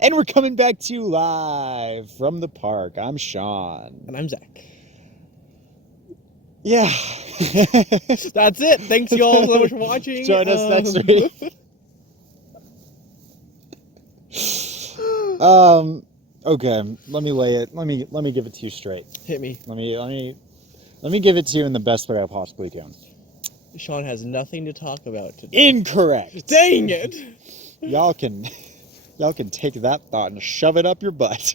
And we're coming back to you live from the park. I'm Sean. And I'm Zach. Yeah. That's it. Thanks you all so much for watching. Join us next week. Okay, let me lay it. Let me give it to you straight. Hit me. Let me give it to you in the best way I possibly can. Sean has nothing to talk about today. Incorrect. Dang it. Y'all can take that thought and shove it up your butt.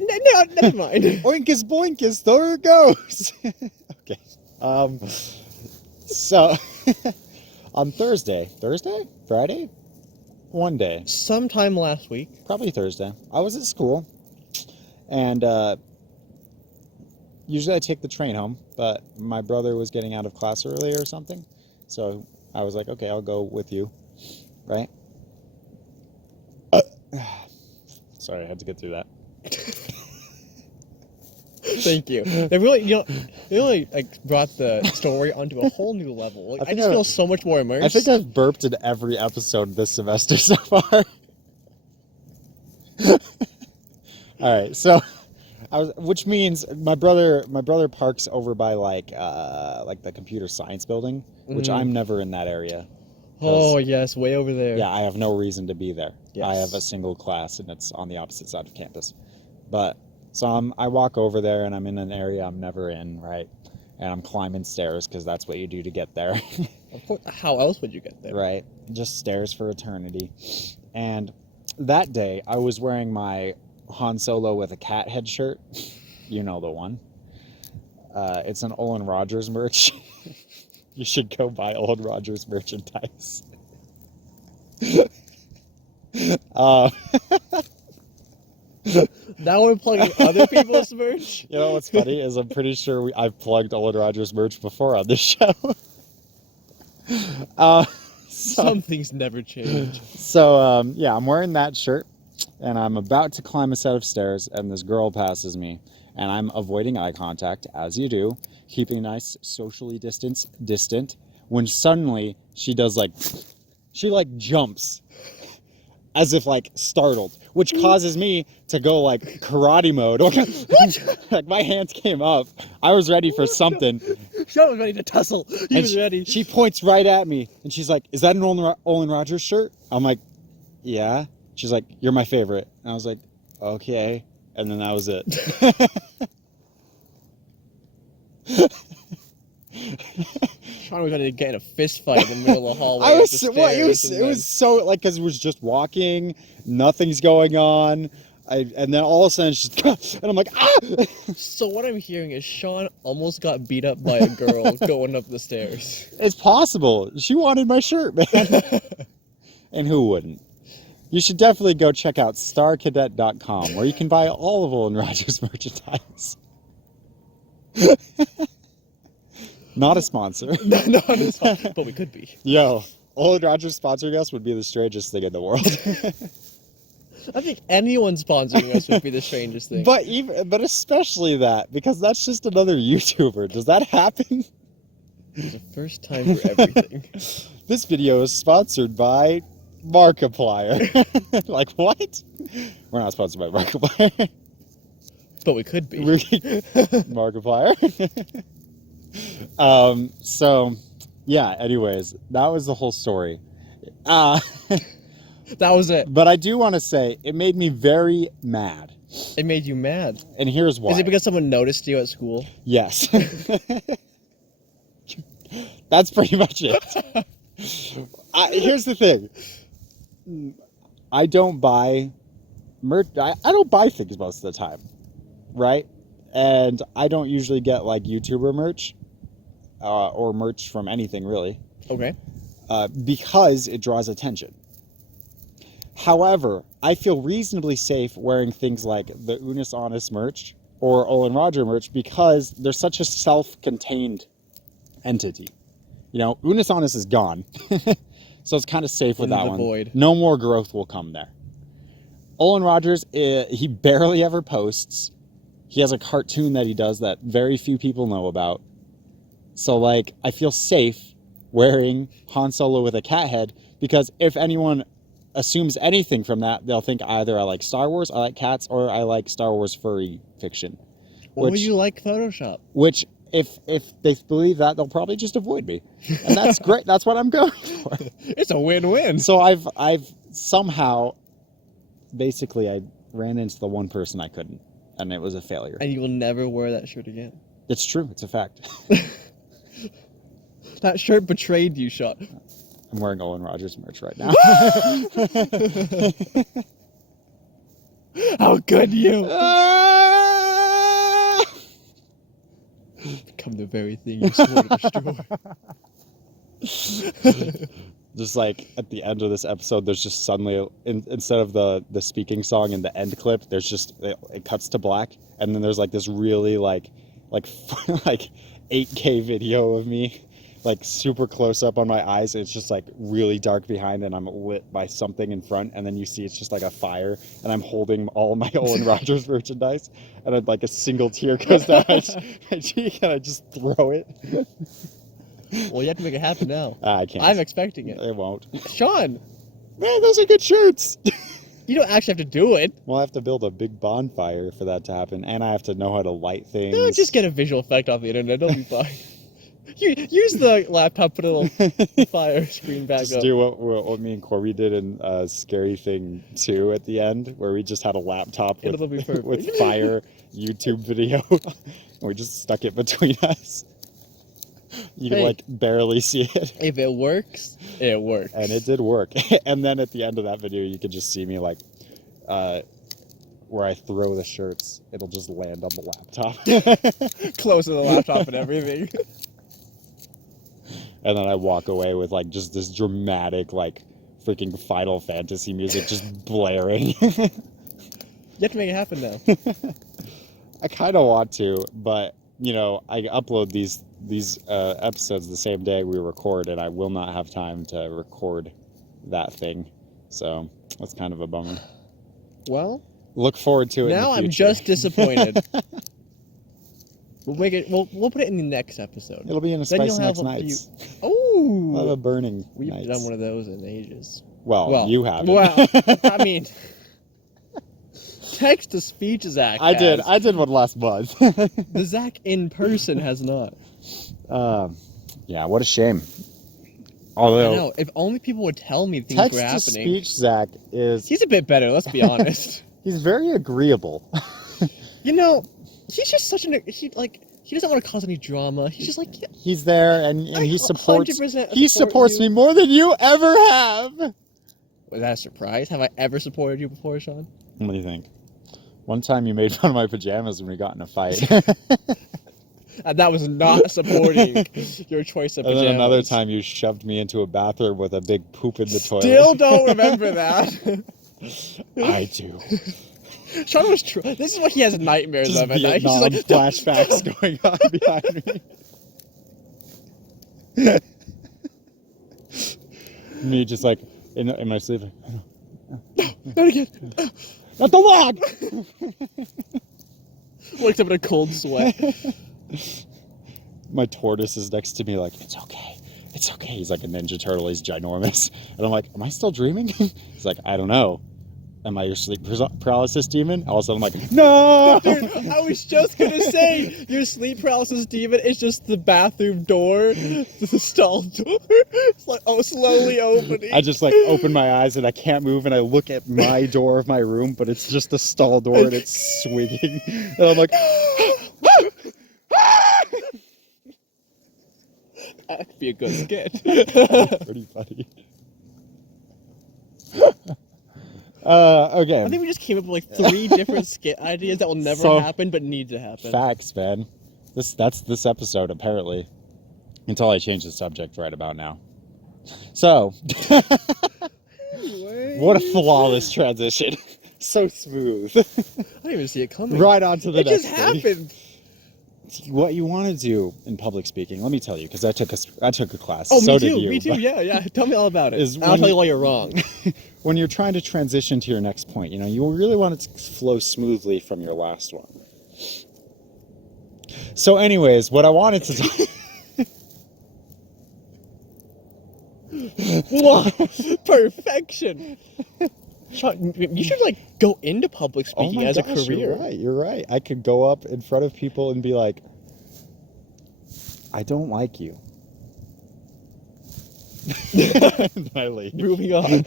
No, never mind. Oinkus boinkus, there it goes. Okay. So on Thursday, Friday? One day. Sometime last week. Probably Thursday. I was at school, and usually I take the train home, but my brother was getting out of class early or something, so I was like, okay, I'll go with you, right? Sorry, I had to get through that. Thank you. They really like brought the story onto a whole new level. Like, I just feel so much more immersed. I think I've burped in every episode this semester so far. All right, so which means my brother parks over by like the computer science building, which I'm never in that area. Oh yes, way over there. Yeah, I have no reason to be there. Yes. I have a single class, and it's on the opposite side of campus. But so I walk over there, and I'm in an area I'm never in, right? And I'm climbing stairs because that's what you do to get there. Of course. How else would you get there? Right, just stairs for eternity. And that day, I was wearing my Han Solo with a cat head shirt. You know the one. It's an Olin Rogers merch. You should go buy Olin Rogers merchandise. Now we're plugging other people's merch. You know what's funny is I'm pretty sure I've plugged Olin Rogers merch before on this show. Some things never change. So yeah, I'm wearing that shirt, and I'm about to climb a set of stairs, and this girl passes me, and I'm avoiding eye contact, as you do, keeping nice socially distant, when suddenly she does she jumps as if startled, which causes me to go karate mode. Like my hands came up. I was ready for something. Sean was ready to tussle. He was ready. She points right at me, and she's like, "Is that an Olin Rogers shirt?" I'm like, "Yeah." She's like, "You're my favorite." And I was like, "Okay." And then that was it. Sean was ready to get in a fist fight in the middle of the hallway. It was so because it was just walking, nothing's going on, and then all of a sudden it's just, and I'm like, ah! So what I'm hearing is Sean almost got beat up by a girl going up the stairs. It's possible. She wanted my shirt, man. And who wouldn't? You should definitely go check out starcadet.com, where you can buy all of Olin Rogers merchandise. Not a sponsor. No, but we could be. Yo, Olin Rogers sponsoring us would be the strangest thing in the world. I think anyone sponsoring us would be the strangest thing. But especially that, because that's just another YouTuber. Does that happen? It's the first time for everything. This video is sponsored by Markiplier. Like, what? We're not sponsored by Markiplier. But we could be. Markiplier. So, yeah, anyways, that was the whole story. That was it. But I do want to say, it made me very mad. It made you mad. And here's why. Is it because someone noticed you at school? Yes. That's pretty much it. Here's the thing. I don't buy merch. I don't buy things most of the time, right? And I don't usually get YouTuber merch or merch from anything really. Okay. Because it draws attention. However, I feel reasonably safe wearing things like the Unis Honest merch or Olin Roger merch because they're such a self-contained entity. You know, Unis Honest is gone. So it's kind of safe with that one. Void. No more growth will come there. Olin Rogers, he barely ever posts. He has a cartoon that he does that very few people know about. So, I feel safe wearing Han Solo with a cat head because if anyone assumes anything from that, they'll think either I like Star Wars, I like cats, or I like Star Wars furry fiction. Or you like Photoshop. Which, if they believe that, they'll probably just avoid me, and that's great. That's what I'm going for. It's a win-win. So I've somehow, basically, I ran into the one person I couldn't, and it was a failure. And you will never wear that shirt again. It's true. It's a fact. That shirt betrayed you, Sean. I'm wearing Owen Rogers merch right now. How could you? Become the very thing you swore to destroy. Just like at the end of this episode, there's just suddenly, instead of the speaking song in the end clip, there's just, it cuts to black, and then there's like this really like 8K video of me, like super close up on my eyes. It's just like really dark behind, and I'm lit by something in front, and then you see it's just like a fire, and I'm holding all my Owen Rogers merchandise, and like a single tear goes down my cheek, and I just throw it. Well, you have to make it happen now. I can't. I'm expecting it. It won't. Sean! Man, those are good shirts! You don't actually have to do it. Well, I have to build a big bonfire for that to happen, and I have to know how to light things. No, just get a visual effect off the internet. It'll be fine. Use the laptop, put a little fire screen back just up. do what me and Corby did in Scary Thing 2 at the end, where we just had a laptop It'll be perfect. with fire YouTube video, and we just stuck it between us. You can like barely see it. If it works, it works. And it did work. And then at the end of that video, you could just see me like, where I throw the shirts, it'll just land on the laptop. Close to the laptop and everything. And then I walk away with like just this dramatic like freaking Final Fantasy music just blaring. You have to make it happen now. I kind of want to, but you know, I upload these episodes the same day we record, and I will not have time to record that thing. So that's kind of a bummer. Well, look forward to it. Now in the I'm just disappointed. We'll make it. We'll put it in the next episode. It'll be in a Spicy Next Nights. Oh, I'll have a burning. We've nights. done one of those in ages. Well, you haven't. Well, I mean, text to speech Zach. I did one last month. The Zach in person has not. Yeah, what a shame. Although, I know, if only people would tell me things were happening. Text to speech Zach is. He's a bit better. Let's be honest. He's very agreeable. You know, he's just such an he doesn't want to cause any drama. He's just like, yeah, he's there and he supports. 100% He supports me more than you ever have. Was that a surprise? Have I ever supported you before, Sean? What do you think? One time you made fun of my pajamas when we got in a fight. And that was not supporting your choice of pajamas. And then another time you shoved me into a bathroom with a big poop in the toilet. Still don't remember that. I do. Sean was true. This is what he has nightmares Just of at night. He's Vietnam just like, flashbacks going on behind me. Me just like in my sleep. not again. Not the log. Wakes up in a cold sweat. My tortoise is next to me like, it's okay. It's okay. He's like a Ninja Turtle. He's ginormous. And I'm like, am I still dreaming? He's like, I don't know. Am I your sleep paralysis demon? All of a sudden I'm like, no! Dude, I was just gonna say, your sleep paralysis demon is just the bathroom door, the stall door. It's like, slowly opening. I just like open my eyes and I can't move, and I look at my door of my room, but it's just a stall door and it's swinging. And I'm like, that could be a good skit. pretty funny. Okay. I think we just came up with like 3 different skit ideas that will never happen but need to happen. Facts, man. That's this episode, apparently. Until I change the subject right about now. So, what a flawless transition. So smooth. I didn't even see it coming. Right on to the next just thing. happened. What you want to do in public speaking, let me tell you, because I took a class. Oh, so me did too. you, Me too. but- Yeah. Tell me all about it. Is I'll when- tell you why you're wrong. When you're trying to transition to your next point, you know, you really want it to flow smoothly from your last one. So anyways, what I wanted to talk... Wow, perfection. Sean, you should like go into public Oh speaking my as gosh, a career. You're right. I could go up in front of people and be like, I don't like you. And I leave. Moving on.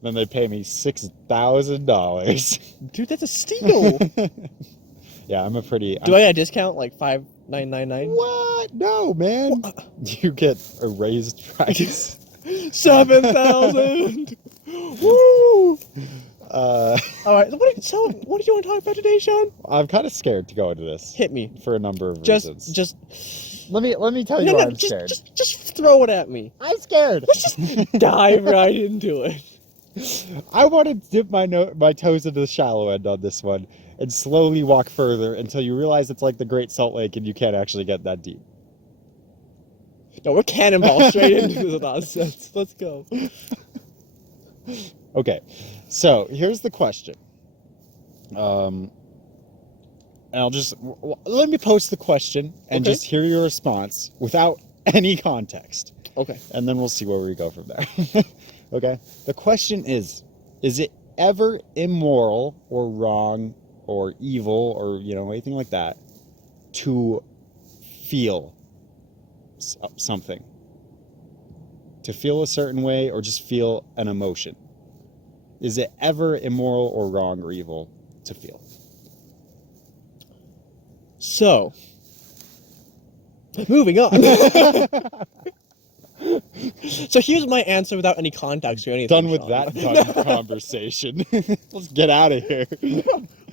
Then they pay me $6,000. Dude, that's a steal. Yeah, I'm a pretty. Do I get a discount like $5,999? What? No, man. You get a raised price. 7,000. Woo! All right. What do you want to talk about today, Sean? I'm kind of scared to go into this. Hit me. For a number of reasons. Just. Let me tell you why I'm scared. Just throw it at me. I'm scared. Let's just dive right into it. I want to dip my toes into the shallow end on this one and slowly walk further until you realize it's like the Great Salt Lake and you can't actually get that deep. No, we're cannonball straight into this nonsense. Let's go. Okay, so here's the question. And I'll just let me post the question and just hear your response without any context. Okay. And then we'll see where we go from there. Okay. The question is it ever immoral or wrong or evil or anything like that to feel something? To feel a certain way or just feel an emotion? Is it ever immoral or wrong or evil to feel? So, moving on. So here's my answer without any context or anything. Done with that dumb conversation. Let's get out of here.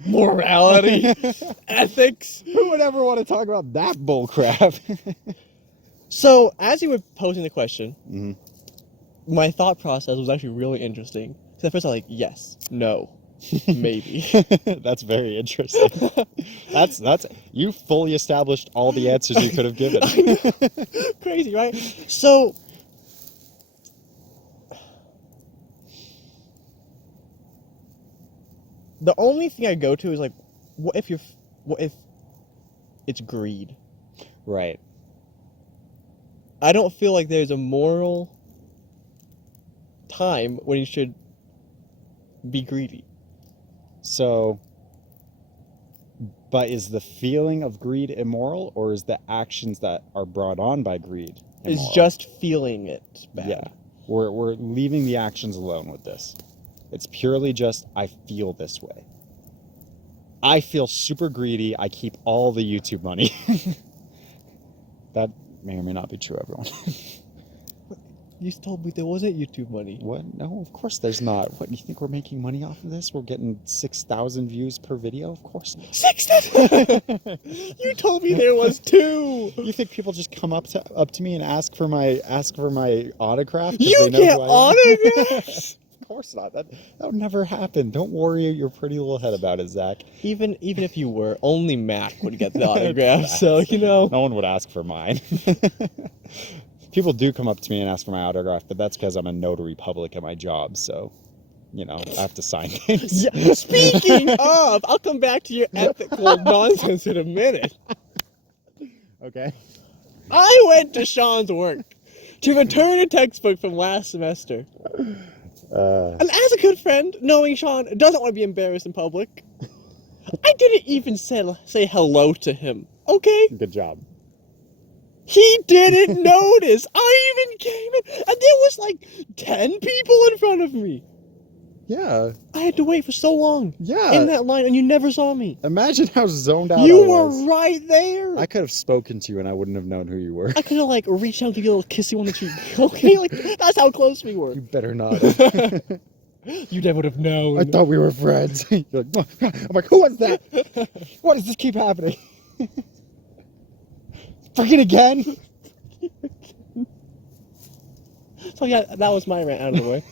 Morality, ethics. Who would ever want to talk about that bullcrap? So, as you were posing the question, Mm-hmm. my thought process was actually really interesting. So at first I was like, yes, no, maybe. That's very interesting. That's you fully established all the answers you could have given. Crazy, right? So, the only thing I go to is like, what if it's greed? Right. I don't feel like there's a moral time when you should be greedy. So, but is the feeling of greed immoral, or is the actions that are brought on by greed immoral? It's just feeling it bad. Yeah. We're leaving the actions alone with this. It's purely just, I feel this way. I feel super greedy. I keep all the YouTube money. That may or may not be true, everyone. You told me there wasn't YouTube money. What? No, of course there's not. What, you think we're making money off of this? We're getting 6,000 views per video? Of course not. 6,000! You told me there was 2! You think people just come up to me and ask for my autograph? 'cause You they know get who I am? autographs? Of course not. That would never happen. Don't worry your pretty little head about it, Zach. Even if you were, only Mac would get the autograph, so, No one would ask for mine. People do come up to me and ask for my autograph, but that's because I'm a notary public at my job, so, I have to sign things. Yeah. Speaking of, I'll come back to your ethical nonsense in a minute. Okay. I went to Sean's work to return a textbook from last semester. And as a good friend, knowing Sean doesn't want to be embarrassed in public, I didn't even say hello to him, okay? Good job. He didn't notice. I even came in, and there was like 10 people in front of me. Yeah. I had to wait for so long in that line, and you never saw me. Imagine how zoned out You I was. were right there. I could have spoken to you and I wouldn't have known who you were. I could have like reached out and give you a little kissy on the cheek. Okay, like that's how close we were. You better not. You never would have known. I thought we were friends. You're like, I'm like, who was that? Why does this keep happening? Freaking again? So yeah, that was my rant out of the way.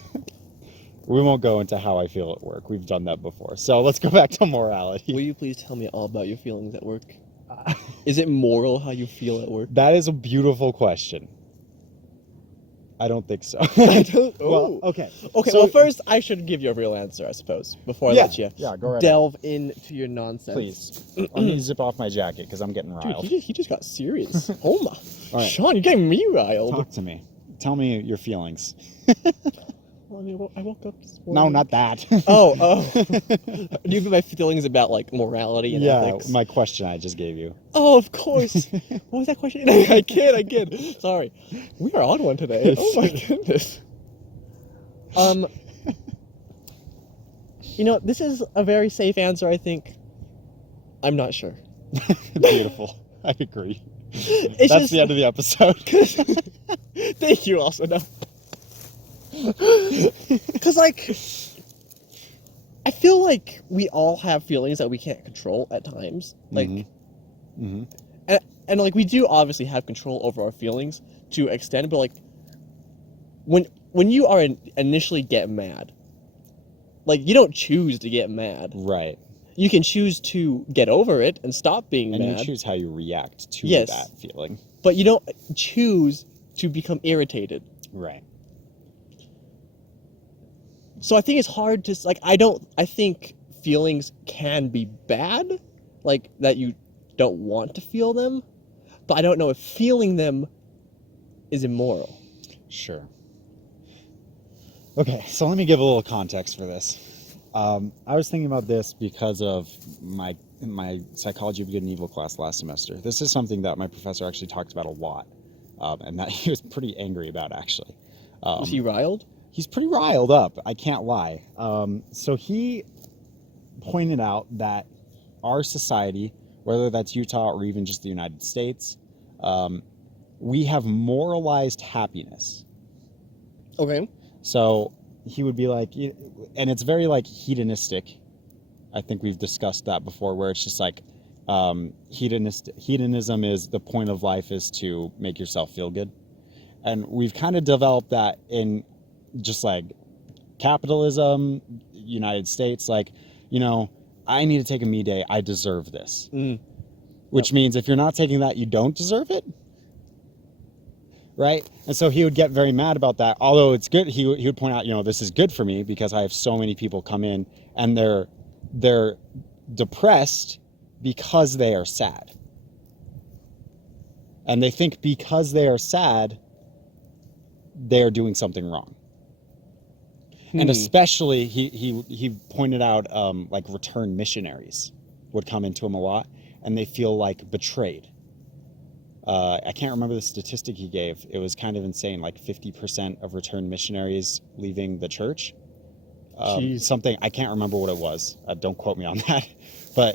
We won't go into how I feel at work. We've done that before. So let's go back to morality. Will you please tell me all about your feelings at work? Is it moral how you feel at work? That is a beautiful question. I don't think so. I don't. Well, okay. Okay. So- well, first I should give you a real answer, I suppose, before I let you go right delve into your nonsense. Please. Let me zip off my jacket because I'm getting Dude, riled. he just got serious. Oh my. All right. Sean, you're getting me riled. Talk to me. Tell me your feelings. Well, I mean, I woke up this No, morning. not that. Oh. Do you mean my feelings about, like, morality and Yeah, ethics? my question I just gave you. Oh, of course. What was that question? I kid. Sorry. We are on one today. Oh my goodness. This is a very safe answer, I think. I'm not sure. Beautiful. I agree. It's That's just the end of the episode. Thank you also, no. Cause like I feel like we all have feelings that we can't control at times. Like Mm-hmm. and like we do obviously have control over our feelings to an extent, but like when you are initially get mad, like you don't choose to get mad. Right. You can choose to get over it and stop being And mad. you choose how you react to Yes. that feeling. But you don't choose to become irritated. Right. So I think it's hard to like I think feelings can be bad, like that you don't want to feel them, but I don't know if feeling them is immoral. Sure. Okay, so let me give a little context for this. I was thinking about this because of my psychology of good and evil class last semester. This is something that my professor actually talked about a lot, and that he was pretty angry about, actually. Was he riled? He's pretty riled up, I can't lie. So he pointed out that our society, whether that's Utah or even just the United States, we have moralized happiness. Okay. So he would be like, and it's very like hedonistic. I think we've discussed that before, where it's just like hedonism is the point of life is to make yourself feel good. And we've kind of developed that in just like capitalism, United States, like, I need to take a me day. I deserve this. Which means if you're not taking that, you don't deserve it. Right? And so he would get very mad about that. Although it's good, he would point out, this is good for me because I have so many people come in and they're depressed because they are sad. And they think because they are sad, they are doing something wrong. And especially he pointed out like returned missionaries would come into him a lot, and they feel like betrayed. I can't remember the statistic he gave. It was kind of insane, like 50% of returned missionaries leaving the church. Something, I can't remember what it was. Don't quote me on that.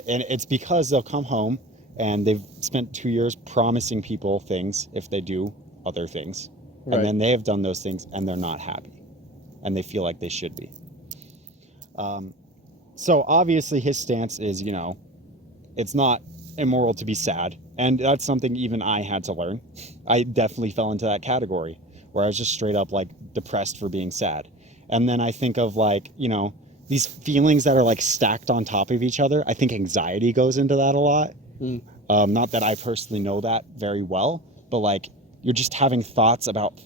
And it's because they'll come home and they've spent 2 years promising people things if they do other things. Right. And then they have done those things and they're not happy. And they feel like they should be. So obviously his stance is, it's not immoral to be sad. And that's something even I had to learn. I definitely fell into that category where I was just straight up like depressed for being sad. And then I think of like, these feelings that are like stacked on top of each other. I think anxiety goes into that a lot. Not that I personally know that very well, but like you're just having thoughts about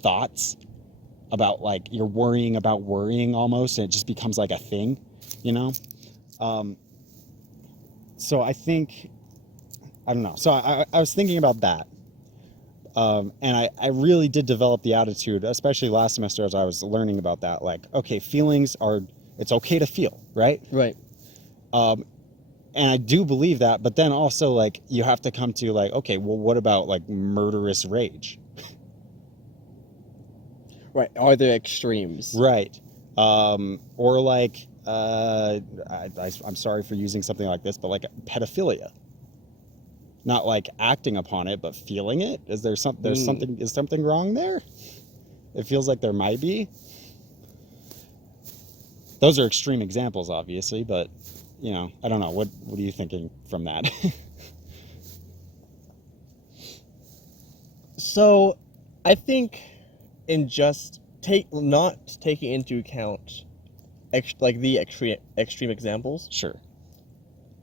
like you're worrying about worrying almost, and it just becomes like a thing, so I think, I don't know. So I was thinking about that. And I really did develop the attitude, especially last semester as I was learning about that, like, okay, feelings it's okay to feel, right? Right. And I do believe that, but then also like you have to come to like, okay, well, what about like murderous rage? Right. Are there extremes? Right. Or like, I'm sorry for using something like this, but like pedophilia. Not like acting upon it, but feeling it. Is there something wrong there? It feels like there might be. Those are extreme examples, obviously, but I don't know. What are you thinking from that? So, I think in just not taking into account the extreme examples. Sure.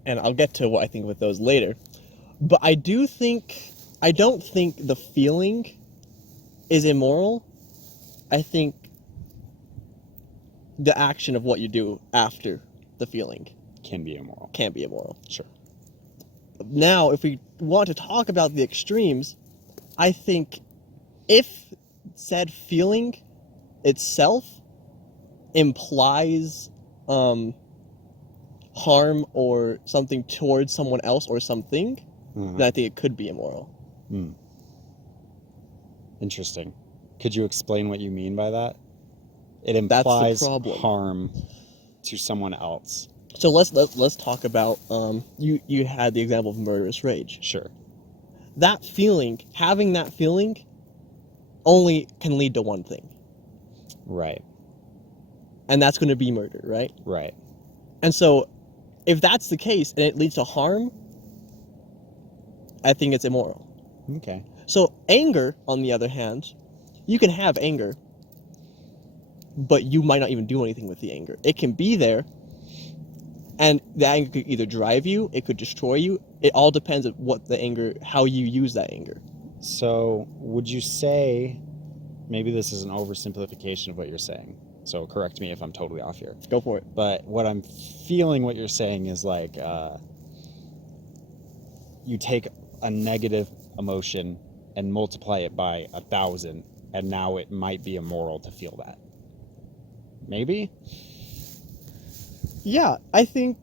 And I'll get to what I think with those later. But I don't think the feeling is immoral. I think the action of what you do after the feeling can be immoral. Sure. Now, if we want to talk about the extremes, I think if said feeling itself implies harm or something towards someone else or something, then I think it could be immoral. Interesting. Could you explain what you mean by that? It implies harm to someone else. So let's talk about you had the example of murderous rage. Sure. That feeling, having that feeling, only can lead to one thing. Right. And that's going to be murder, right? Right. And so, if that's the case and it leads to harm, I think it's immoral. Okay. So anger, on the other hand, you can have anger, but you might not even do anything with the anger. It can be there, and the anger could either drive you, it could destroy you. It all depends on what the anger, how you use that anger. So would you say, maybe this is an oversimplification of what you're saying, so correct me if I'm totally off here. Go for it. But what I'm feeling what you're saying is like, you take a negative emotion and multiply it by 1,000, and now it might be immoral to feel that. Maybe? Yeah, I think...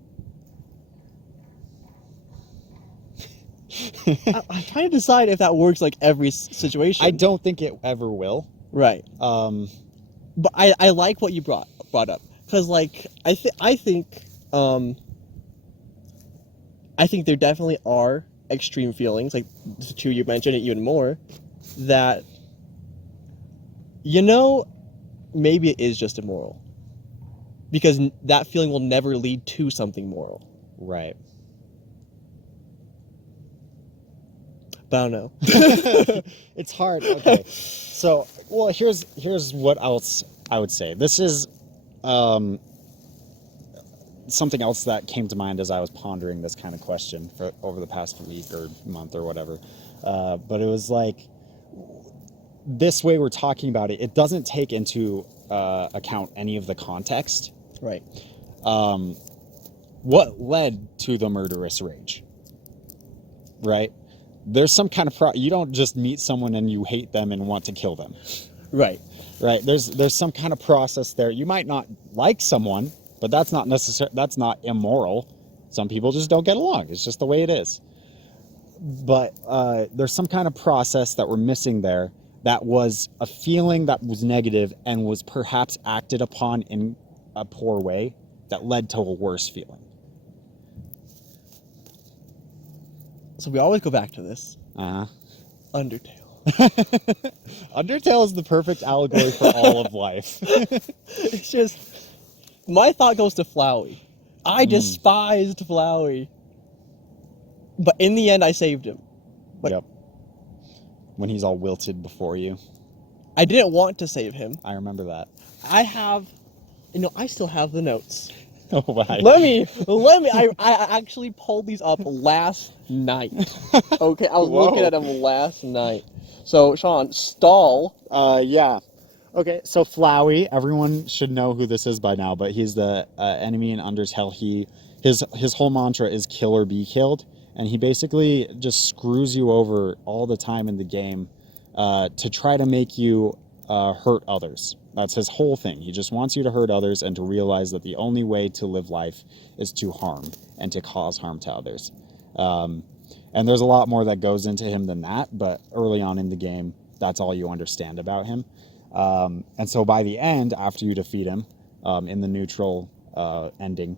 I'm trying to decide if that works like every situation. I don't think it ever will. Right. But I like what you brought up. Because, like, I think there definitely are extreme feelings, like the two you mentioned, and even more, that, maybe it is just immoral. Because that feeling will never lead to something moral. Right. But I don't know. It's hard. Okay. So, well, here's what else I would say. This is something else that came to mind as I was pondering this kind of question for over the past week or month or whatever. But it was like, this way we're talking about it, it doesn't take into account any of the context. Right. What led to the murderous rage? Right? There's some kind of you don't just meet someone and you hate them and want to kill them. Right. Right. There's some kind of process there. You might not like someone, but that's not that's not immoral. Some people just don't get along. It's just the way it is. But there's some kind of process that we're missing there, that was a feeling that was negative and was perhaps acted upon in a poor way that led to a worse feeling. So we always go back to this. Undertale. Undertale is the perfect allegory for all of life. It's just, my thought goes to Flowey. I despised Flowey. But in the end, I saved him. Yep. When he's all wilted before you. I didn't want to save him. I remember that. I still have the notes. Oh, wow. Let me. I actually pulled these up last night. Okay, I was looking at them last night. So, Sean, Stall. Yeah. Okay, so Flowey, everyone should know who this is by now, but he's the enemy in Undertale. His whole mantra is kill or be killed, and he basically just screws you over all the time in the game to try to make you hurt others. That's his whole thing. He just wants you to hurt others and to realize that the only way to live life is to harm and to cause harm to others. And there's a lot more that goes into him than that, but early on in the game, that's all you understand about him. And so by the end, after you defeat him, in the neutral ending,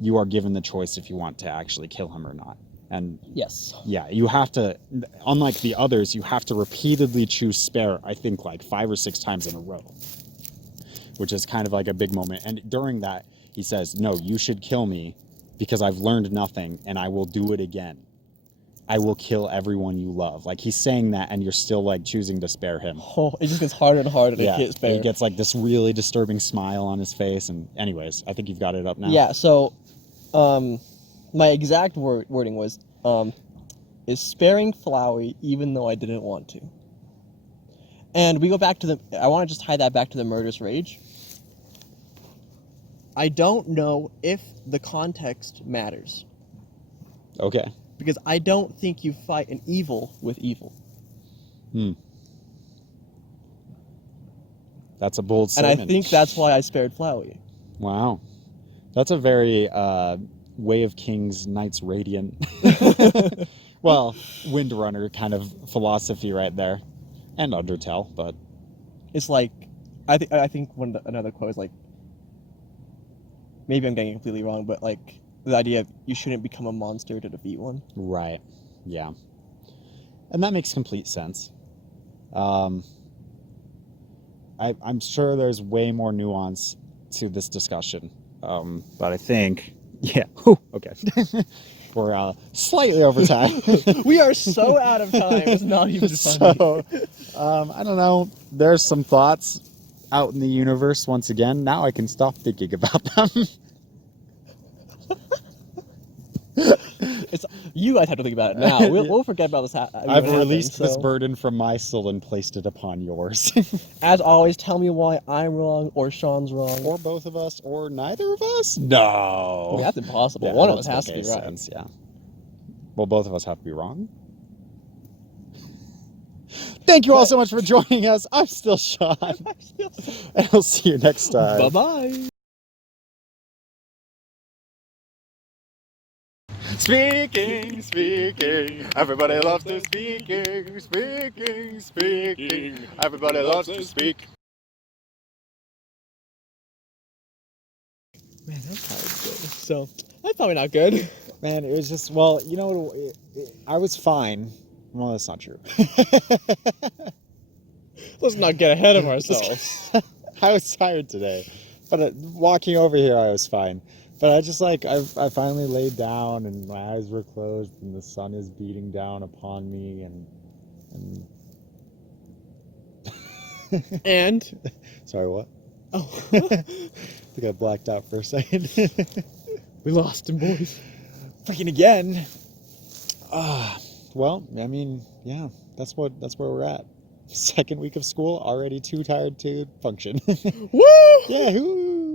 you are given the choice if you want to actually kill him or not. And yes, yeah, you have to, unlike the others, you have to repeatedly choose spare, I think like 5 or 6 times in a row, which is kind of like a big moment. And during that, he says, no, you should kill me because I've learned nothing and I will do it again. I will kill everyone you love. Like, he's saying that, and you're still like choosing to spare him. Oh, it just gets harder and harder to get spare. He gets like this really disturbing smile on his face. And anyways, I think you've got it up now. Yeah. So, my exact wording was, is sparing Flowey even though I didn't want to. And we go back to I want to just tie that back to the murderous rage. I don't know if the context matters. Okay. Because I don't think you fight an evil with evil. That's a bold And I statement. think that's why I spared Flowey. Wow. That's a very Way of Kings, Knights Radiant. Well, Windrunner kind of philosophy right there. And Undertale, but... It's like, I think another quote is like, maybe I'm getting it completely wrong, but like, the idea of you shouldn't become a monster to defeat one. Right. Yeah. And that makes complete sense. I'm sure there's way more nuance to this discussion. But I think, yeah, okay. We're slightly over time. We are so out of time. It's not even funny. So, I don't know. There's some thoughts out in the universe once again. Now I can stop thinking about them. It's you guys have to think about it now. We'll forget about this. I've released this burden from my soul and placed it upon yours. As always, tell me why I'm wrong or Sean's wrong. Or both of us, or neither of us? No. I mean, that's impossible. Yeah, One of that us has to be makes right. sense, yeah. Well, both of us have to be wrong. Thank you all so much for joining us. I'm still Sean. And I'll see you next time. Bye-bye. Speaking, everybody loves to speaking. Everybody loves to speak. Man, that was good. So, that's probably not good. Man, it was just, well, you know, I was fine. Well, that's not true. Let's not get ahead of ourselves. I was tired today, but walking over here, I was fine. But I just like, I finally laid down and my eyes were closed and the sun is beating down upon me and And? Sorry, what? Oh. I think I blacked out for a second. We lost him, boys. Freaking again. Well, I mean, yeah, that's where we're at. Second week of school, already too tired to function. Woo! Yeah, woo!